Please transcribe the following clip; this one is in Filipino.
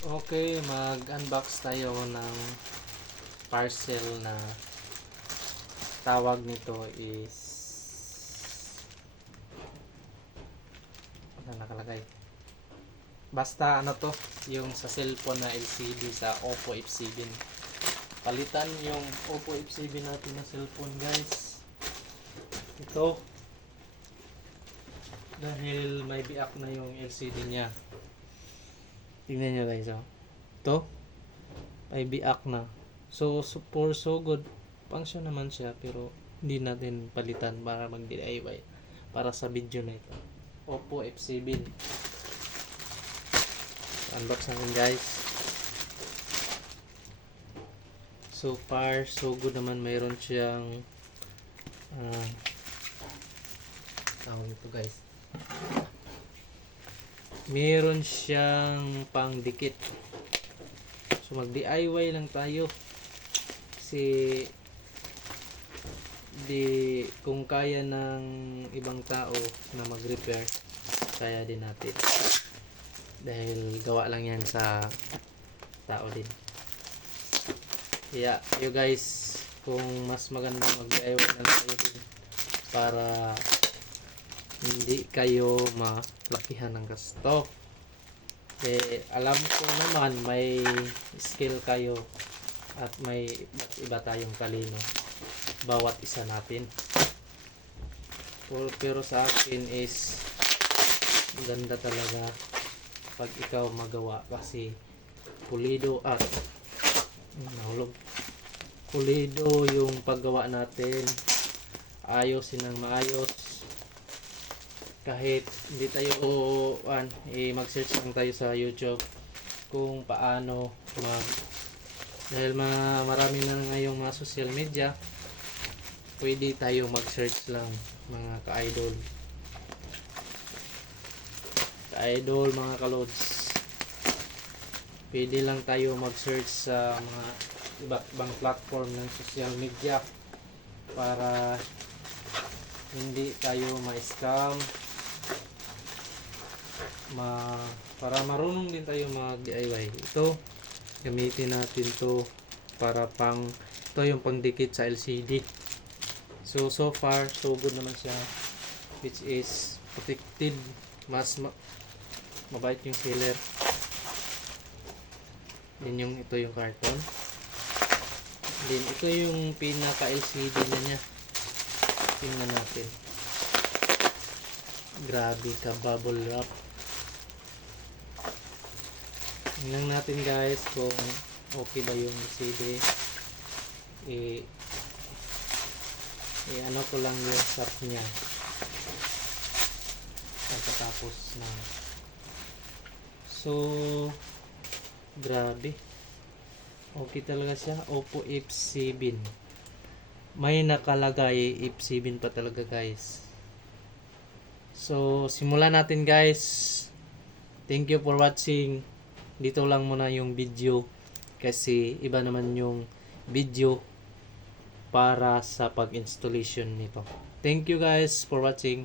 Okay, mag-unbox tayo ng parcel na tawag nito is ano nakalagay. Basta ano to, yung sa cellphone na LCD sa Oppo F7. Palitan yung Oppo F7 natin na cellphone, guys. Ito dahil may biak na yung LCD niya. Tingnan nyo guys, oh. Ito ay biak na. So for so good function naman siya, pero hindi natin palitan para mag-DIY para sa video na ito. Oppo F7. Unbox natin guys. So far so good naman. Mayroon siyang tawag ito guys, meron siyang pangdikit. So mag DIY lang tayo kasi kung kaya ng ibang tao na mag repair, kaya din natin dahil gawa lang yan sa tao din. Yeah, you guys, kung mas magandang mag DIY na tayo din para hindi kayo malakihan ng gasto. Alam ko naman may skill kayo at may iba tayong talino bawat isa natin. Pero sa akin is ganda talaga pag ikaw magawa kasi pulido at nahulog. Pulido yung paggawa natin. Ayosin ng maayos. Kahit hindi tayo mag-search lang tayo sa YouTube kung paano dahil marami na ngayong mga social media, pwede tayo mag-search lang mga ka-idol, mga ka-lods. Pwede lang tayo mag-search sa mga iba't ibang platform ng social media para hindi tayo ma-scam, para marunong din tayo mag DIY. Ito gamitin natin to para ito yung pangdikit sa LCD. So far so good naman siya, which is protected. Mabait yung seller. Ito yung carton. Then ito yung pinaka LCD na niya. Tingnan natin. Grabe ka, bubble wrap. Tingnan natin guys kung okay ba yung CD. Ano ko lang yung shop niya pagkatapos na. So grabe, okay talaga siya. Oppo F7, may nakalagay F7 pa talaga guys. So simulan natin guys. Thank you for watching. Dito lang muna yung video kasi iba naman yung video para sa pag-installation nito. Thank you guys for watching.